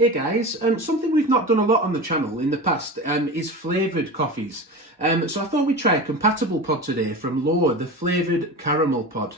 Hey guys, something we've not done a lot on the channel in the past is flavoured coffees. So I thought we'd try a compatible pod today from L'or, the Flavoured Caramel pod.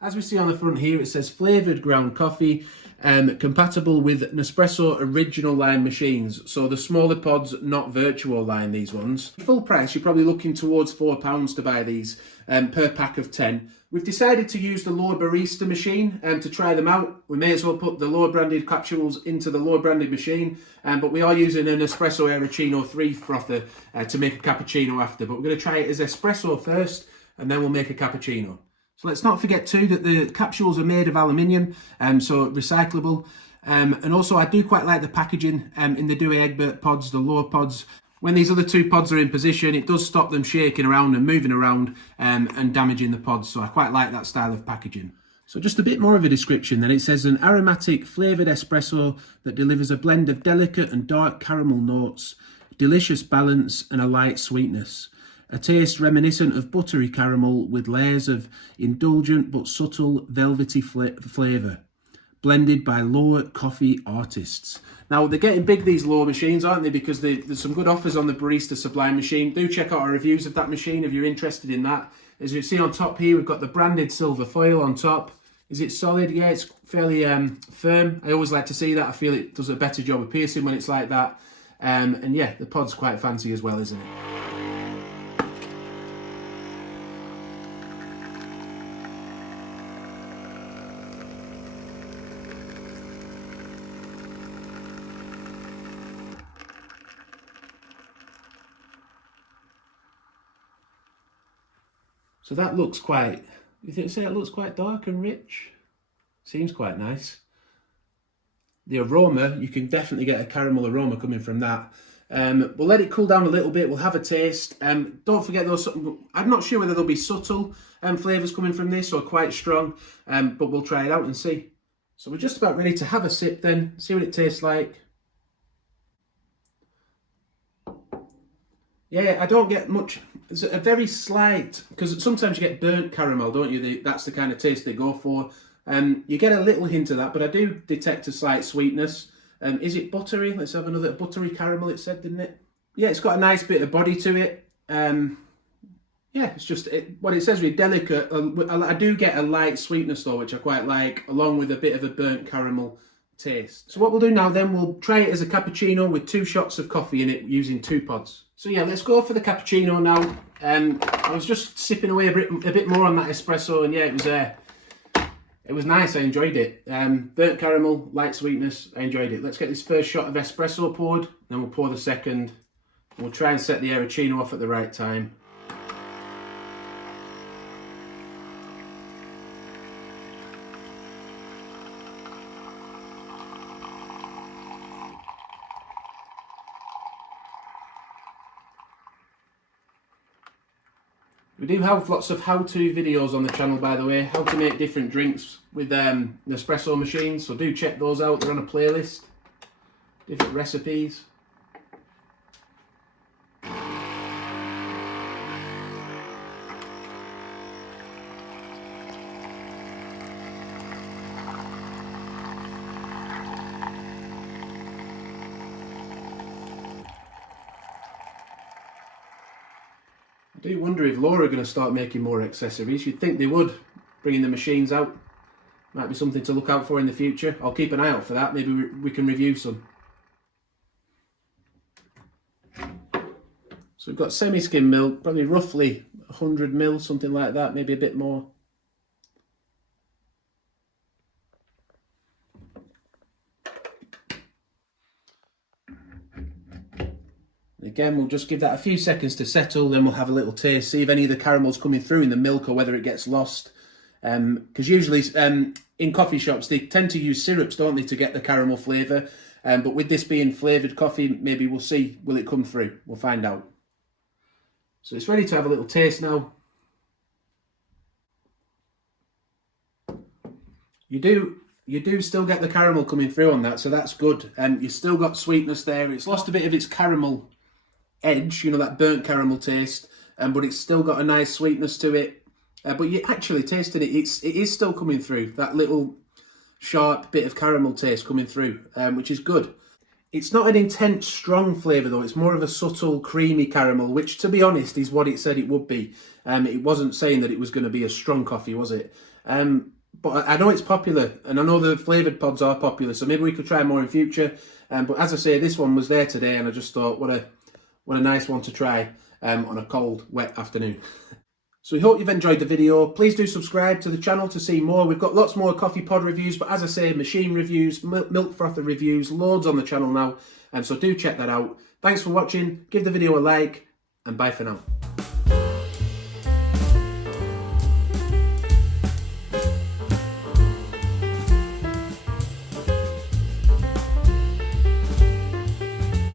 As we see on the front here, it says flavoured ground coffee, compatible with Nespresso original line machines. So the smaller pods, not virtual line, these ones. Full price, you're probably looking towards £4 to buy these per pack of 10. We've decided to use the L'or Barista machine to try them out. We may as well put the L'or branded capsules into the L'or branded machine, but we are using an Espresso Arrowccino 3 frother to make a cappuccino after. But we're going to try it as espresso first, and then we'll make a cappuccino. So let's not forget too that the capsules are made of aluminium, so recyclable. And also I do quite like the packaging in the Douai Egbert pods, the L'or pods. When these other two pods are in position, it does stop them shaking around and moving around and damaging the pods. So I quite like that style of packaging. So just a bit more of a description then. It says an aromatic flavoured espresso that delivers a blend of delicate and dark caramel notes, delicious balance and a light sweetness. A taste reminiscent of buttery caramel with layers of indulgent but subtle velvety flavour. Blended by L'or coffee artists. Now they're getting big, these L'or machines, aren't they? Because there's some good offers on the Barista Sublime machine. Do check out our reviews of that machine if you're interested in that. As you see on top here, we've got the branded silver foil on top. Is it solid? Yeah, it's fairly firm. I always like to see that. I feel it does a better job of piercing when it's like that. And yeah, the pod's quite fancy as well, isn't it? So that looks quite, you say it looks quite dark and rich? Seems quite nice. The aroma, you can definitely get a caramel aroma coming from that. We'll let it cool down a little bit, we'll have a taste. Don't forget those, I'm not sure whether there'll be subtle flavours coming from this or quite strong, but we'll try it out and see. So we're just about ready to have a sip then, see what it tastes like. Yeah, I don't get much. It's a very slight, because sometimes you get burnt caramel, don't you? That's the kind of taste they go for. You get a little hint of that, but I do detect a slight sweetness. Is it buttery? Let's have another buttery caramel, it said, didn't it? Yeah, it's got a nice bit of body to it. Yeah, it's just, what it says really delicate. I do get a light sweetness though, which I quite like, along with a bit of a burnt caramel taste. So what we'll do now then, we'll try it as a cappuccino with 2 shots of coffee in it using 2 pods. So yeah, let's go for the cappuccino now. I was just sipping away a bit more on that espresso, and yeah, it was nice. I enjoyed it. Burnt caramel, light sweetness. I enjoyed it. Let's get this first shot of espresso poured, then we'll pour the second. We'll try and set the Arrowccino off at the right time. We do have lots of how-to videos on the channel, by the way, how to make different drinks with Nespresso machines, so do check those out. They're on a playlist, different recipes. I do wonder if L'or are going to start making more accessories. You'd think they would, bringing the machines out. Might be something to look out for in the future. I'll keep an eye out for that. Maybe we can review some. So we've got semi-skim milk, probably roughly 100 ml, something like that, maybe a bit more. Again, we'll just give that a few seconds to settle, then we'll have a little taste, see if any of the caramel's coming through in the milk or whether it gets lost. Because usually in coffee shops, they tend to use syrups, don't they, to get the caramel flavour. But with this being flavoured coffee, maybe we'll see, will it come through? We'll find out. So it's ready to have a little taste now. You do still get the caramel coming through on that, so that's good. You've still got sweetness there. It's lost a bit of its caramel edge, you know, that burnt caramel taste, but it's still got a nice sweetness to it. But you're actually tasting it, it is still coming through. That little sharp bit of caramel taste coming through, which is good. It's not an intense, strong flavour though. It's more of a subtle, creamy caramel, which, to be honest, is what it said it would be. It wasn't saying that it was going to be a strong coffee, was it? But I know it's popular, and I know the flavoured pods are popular, so maybe we could try more in future. But as I say, this one was there today, and I just thought, what a nice one to try on a cold, wet afternoon. So we hope you've enjoyed the video. Please do subscribe to the channel to see more. We've got lots more coffee pod reviews, but as I say, machine reviews, milk frother reviews, loads on the channel now. And so do check that out. Thanks for watching. Give the video a like, and bye for now.